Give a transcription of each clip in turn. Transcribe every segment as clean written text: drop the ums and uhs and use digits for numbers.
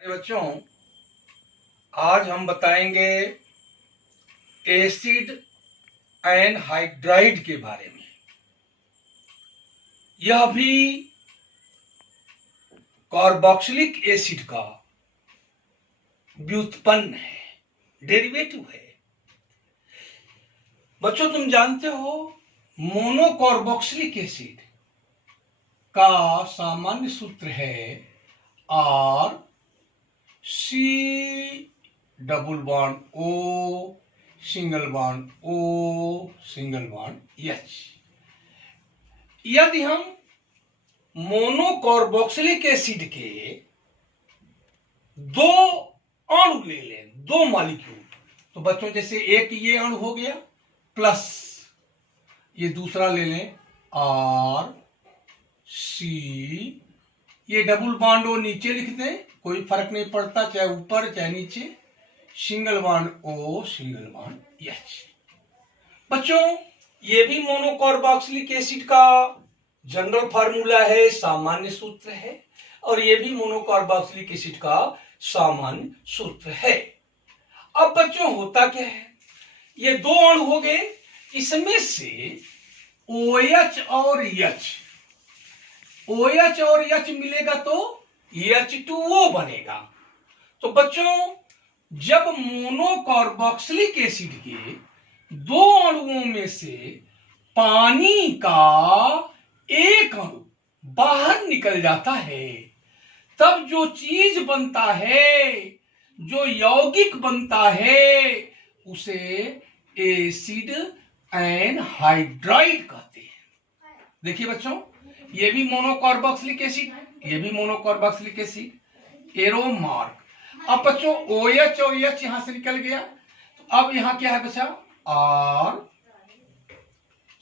बच्चों, आज हम बताएंगे एसिड एनहाइड्राइड के बारे में। यह भी कार्बोक्सिलिक एसिड का व्युत्पन्न है, डेरिवेटिव है। बच्चों, तुम जानते हो मोनोकार्बोक्सिलिक एसिड का सामान्य सूत्र है R C double bond O single bond O single bond H. यदि हम मोनोकार्बोक्सिलिक एसिड के दो अणु ले लें, दो मॉलिक्यूल, तो बच्चों जैसे एक ये अणु हो गया प्लस ये दूसरा ले लें आर सी, ये डबल बॉन्ड ओ नीचे लिख दें, कोई फर्क नहीं पड़ता चाहे ऊपर चाहे नीचे, single bond O single bond H. बच्चों, ये भी मोनोकार्बोक्सिलिक एसिड का जनरल फार्मूला है, सामान्य सूत्र है, और ये भी मोनोकार्बोक्सिलिक एसिड का सामान्य सूत्र है। अब बच्चों होता क्या है, ये दो अणु हो गए, इसमें से OH और H मिलेगा तो H2O बनेगा। तो बच्चों, जब मोनोकार्बोक्सिलिक एसिड के दो अणुओं में से पानी का एक अणु बाहर निकल जाता है, तब जो चीज बनता है, जो यौगिक बनता है, उसे एसिड एनहाइड्राइड कहते हैं। देखिए बच्चों, ये भी मोनोकार्बोक्सिलिक एसिड, ये भी मोनोकार्बोक्सिलिक एसिड, एरो मार्क। अब बच्चों OH और H यहां से निकल गया, तो अब यहां क्या है बच्चा, R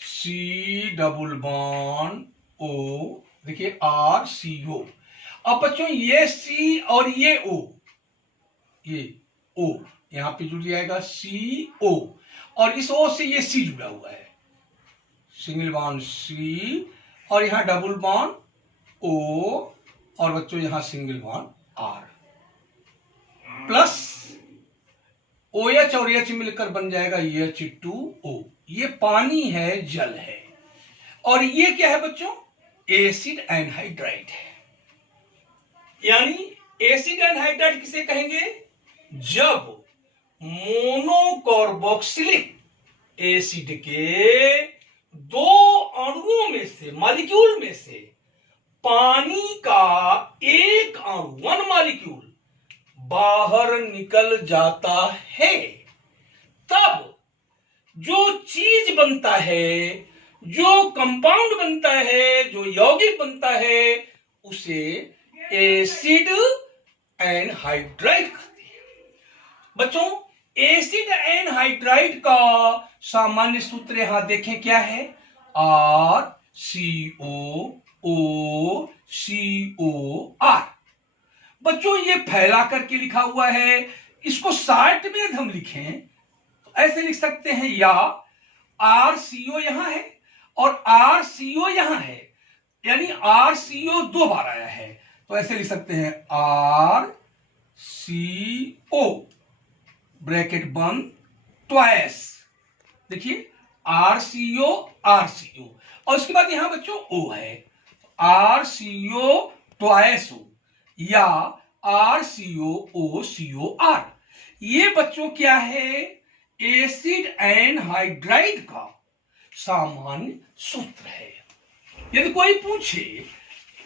C double bond O, देखिए आर सी ओ। अब बच्चों ये सी और ये ओ यहां पे जुड़ जाएगा CO, और इस O से ये C जुड़ा हुआ है, सिंगल बॉन्ड C, और यहां डबल बॉन्ड O, और बच्चों यहां single bond R, plus OH और H मिलकर बन जाएगा H2O। ये पानी है, जल है, और ये क्या है बच्चों, एसिड एनहाइड्राइड है। यानी एसिड एनहाइड्राइड किसे कहेंगे, जब मोनोकार्बोक्सिलिक एसिड के दो अणुओं में से, मॉलिक्यूल में से, पानी का एक अणु, वन मॉलिक्यूल, बाहर निकल जाता है, तब जो चीज बनता है, जो कंपाउंड बनता है, जो यौगिक बनता है, उसे एसिड एनहाइड्राइड कहते हैं। बच्चों, एसिड एनहाइड्राइड का सामान्य सूत्र यहां देखें क्या है, आर सी ओ सी ओ आर। बच्चों ये फैला करके लिखा हुआ है, इसको शार्ट में हम लिखें तो ऐसे लिख सकते हैं, या RCO यहां है और RCO यहां है, यानी RCO दो बार आया है, तो ऐसे लिख सकते हैं RCO ब्रैकेट बंद ट्वाइस। देखिए RCO और उसके बाद यहां बच्चों O है, RCO ट्वाइस O, या RCOOCOR। ये बच्चों क्या है, एसिड एनहाइड्राइड का सामान्य सूत्र है। यदि कोई पूछे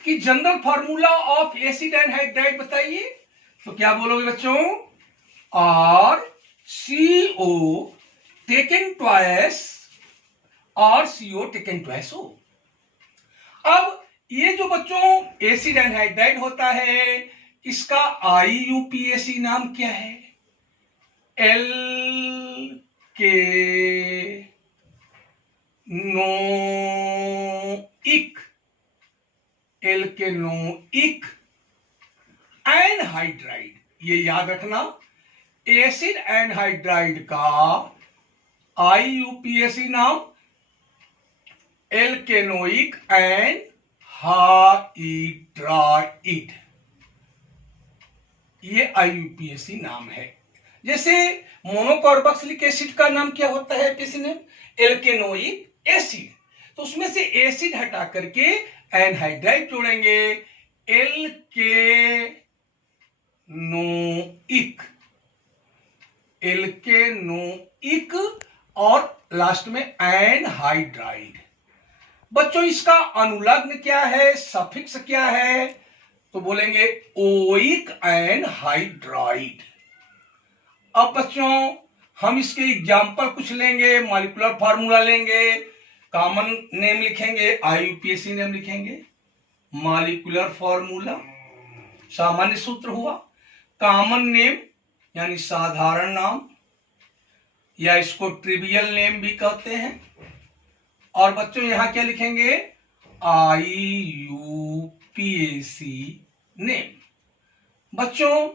कि general formula of acid anhydride बताइए, तो क्या बोलोगे बच्चों, RCO taken twice RCO taken twice O। अब ये जो बच्चों एसिड एनहाइड्राइड होता है, इसका IUPAC नाम क्या है, एल्केनोइक एनहाइड्राइड। ये याद रखना, एसिड एनहाइड्राइड का IUPAC नाम एल्केनोइक एनहाइड्राइड। ये IUPAC नाम है। जैसे मोनोकार्बोक्सिलिक एसिड का नाम क्या होता है PAC नेम? एल्केनोइक एसिड। तो उसमें से एसिड हटा करके एनहाइड्राइड जोड़ेंगे, एल्केनोइक और लास्ट में एनहाइड्राइड। बच्चों इसका अनुलग्न क्या है, सफिक्स क्या है? तो बोलेंगे ओइक एनहाइड्राइड। अब बच्चों हम इसके एग्जाम्पल कुछ लेंगे, मॉलिक्यूलर फार्मूला लेंगे, कॉमन नेम लिखेंगे, IUPAC नेम लिखेंगे। मॉलिक्यूलर फार्मूला सामान्य सूत्र हुआ, कॉमन नेम यानी साधारण नाम या इसको ट्रिवियल नेम भी कहते हैं। और बच्चों यहां क्या लिखेंगे? IUPAC name. बच्चों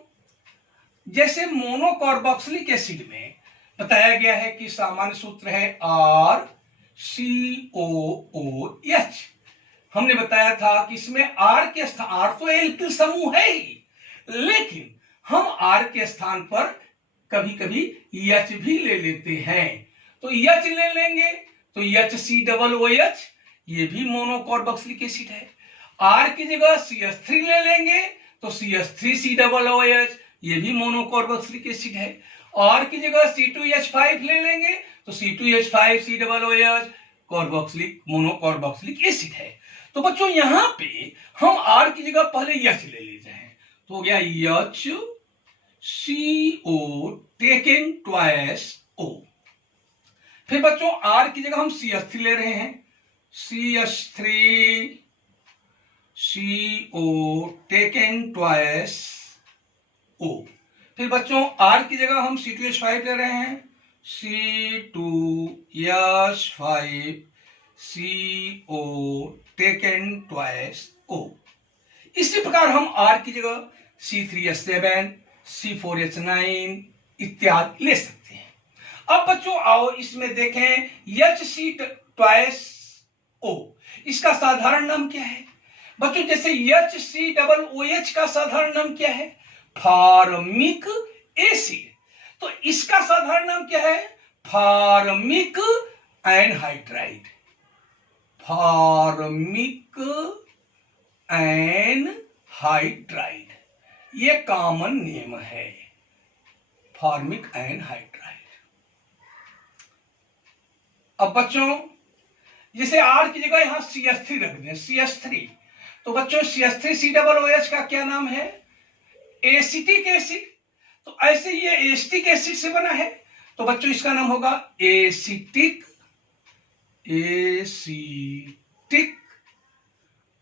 जैसे मोनोकार्बोक्सिलिक एसिड में बताया गया है कि सामान्य सूत्र है RCOOH। हमने बताया था कि इसमें R के स्थान, R तो एल्किल समूह है ही, लेकिन हम R के स्थान पर कभी कभी H भी ले लेते हैं। तो H ले लेंगे तो HCOOH, ये भी मोनोकार्बोक्सिलिक एसिड है। R की जगह CH3 ले लेंगे तो CH3COOH, ये भी मोनोकार्बोक्सिलिक एसिड है। R की जगह C2H5 ले लेंगे तो C2H5COOH कार्बोक्सिलिक मोनोकार्बोक्सिलिक एसिड है। तो बच्चों यहां पे हम R की जगह पहले H ले लेते हैं, तो हो गया HCO टेकन ट्वाइस O। फिर बच्चों R की जगह हम CH3 ले रहे हैं, CH3CO टेकन ट्वाइस O। फिर बच्चों R की जगह हम C2H5 ले रहे हैं, C2H5CO टेकन ट्वाइस O। इसी प्रकार हम R की जगह C3H7, C4H9 इत्यादि ले सकते हैं। अब बच्चों आओ इसमें देखें HC2O, इसका साधारण नाम क्या है? बच्चों जैसे HCOOH का साधारण नाम क्या है? Formic acid. तो इसका साधारण नाम क्या है? Formic anhydride. फॉर्मिक एनहाइड्राइड ये कॉमन नेम है, फॉर्मिक एनहाइड्राइड। अब बच्चों जैसे R की जगह यहां CH3 रख दें, CH3, तो बच्चों CH3COOH का क्या नाम है? Acetic acid. तो ऐसे ये एसिटिक एसिड से बना है, तो बच्चों इसका नाम होगा एसिटिक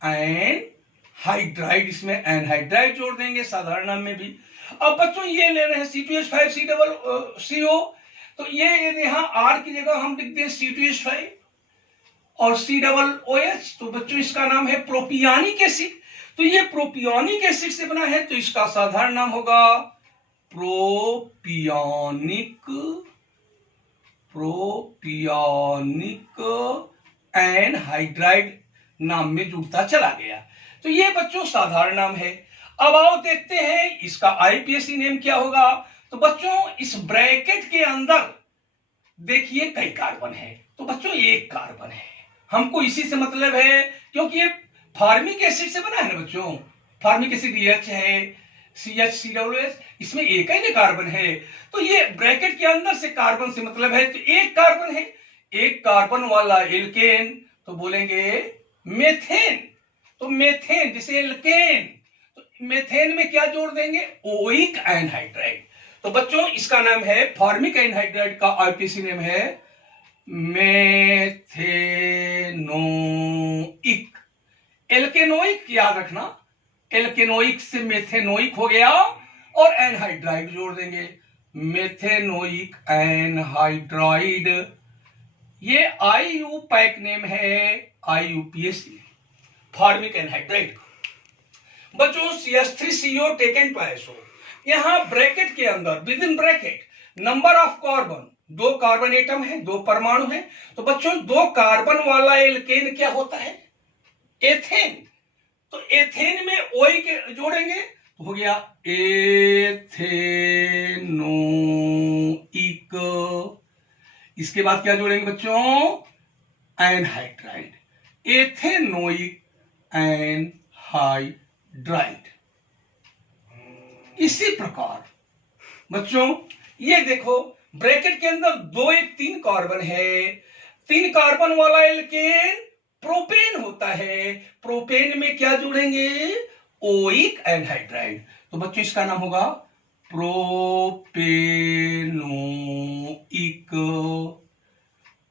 एनहाइड्राइड। इसमें एनहाइड्राइड जोड़ देंगे साधारण नाम में भी। अब बच्चों ये ले रहे हैं C2H5CO, तो ये यहां R की जगह हम लिखते हैं C2H5 और COOH, तो बच्चों इसका नाम है प्रोपियोनिक एसिड। तो ये प्रोपियोनिक एसिड से बना है, तो इसका साधारण नाम होगा प्रोपियोनिक एनहाइड्राइड नाम में जुड़ता चला गया। तो ये बच्चों साधारण नाम है। अब आओ देखते हैं इसका IUPAC नेम क्या होगा। तो बच्चों इस ब्रैकेट के अंदर देखिए कई कार्बन है, तो बच्चों एक कार्बन है, हमको इसी से मतलब है क्योंकि ये फॉर्मिक एसिड से बना है ना बच्चों। फॉर्मिक एसिड H है, CH3COOH, इसमें एक ही कार्बन है, तो ये ब्रैकेट के अंदर से कार्बन से मतलब है, तो एक कार्बन है। एक कार्बन वाला एल्केन तो बोलेंगे मेथेन। तो मेथेन जैसे एल्केन, तो मेथेन में क्या जोड़ देंगे? Oic anhydride. तो बच्चों इसका नाम है, फॉर्मिक एनहाइड्राइड का IUPAC नेम है मेथेनोइक। एल्केनोइक याद रखना, एल्केनोइक से मेथेनोइक हो गया और एनहाइड्राइड जोड़ देंगे, मेथेनोइक एनहाइड्राइड। ये IUPAC नेम है, IUPAC फॉर्मिक एनहाइड्राइड। बच्चों CH3CO टेकन ट्वाइस O, यहां ब्रैकेट के अंदर with in bracket number of carbon, 2 carbon atom है, 2 परमाणु है। तो बच्चों 2 कार्बन वाला एल्केन क्या होता है? एथेन। तो एथेन में ओई के जोड़ेंगे तो हो गया एथेनोइक। इसके बाद क्या जोड़ेंगे बच्चों? Anhydride, ethanoic anhydride. इसी प्रकार बच्चों ये देखो, ब्रैकेट के अंदर 2 1 3 कार्बन है, 3 कार्बन वाला एल्केन प्रोपेन होता है। प्रोपेन में क्या जोड़ेंगे? Oic anhydride. तो बच्चों इसका नाम होगा प्रोपेनोइक,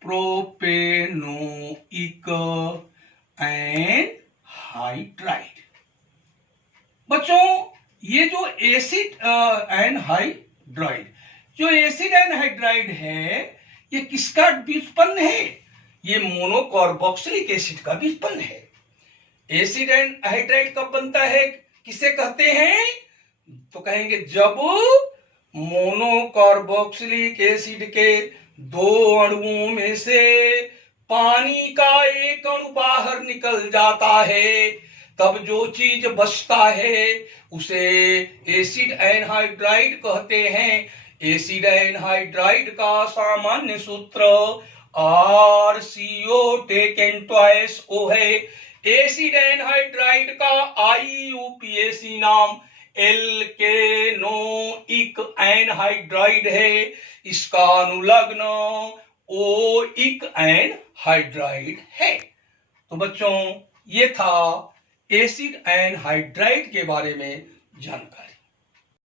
प्रोपेनोइक एनहाइड्राइड। बच्चों ये जो एसिड एनहाइड्राइड, जो एसिड एनहाइड्राइड है, ये किसका व्युत्पन्न है? ये मोनोकार्बोक्सिलिक एसिड का व्युत्पन्न है। एसिड एनहाइड्राइड कब बनता है, किसे कहते हैं? तो कहेंगे जब मोनोकार्बोक्सिलिक एसिड के 2 अणुओं में से पानी का एक अणु बाहर निकल जाता है, तब जो चीज बचता है उसे एसिड एनहाइड्राइड कहते हैं। एसिड एनहाइड्राइड का सामान्य सूत्र RCO टेकन ट्वाइस O है। एसिड एनहाइड्राइड का IUPAC नाम एल्केनोइक एनहाइड्राइड है। इसका अनुलग्न ओइक एनहाइड्राइड है। तो बच्चों ये था एसिड एनहाइड्राइड के बारे में जानकारी।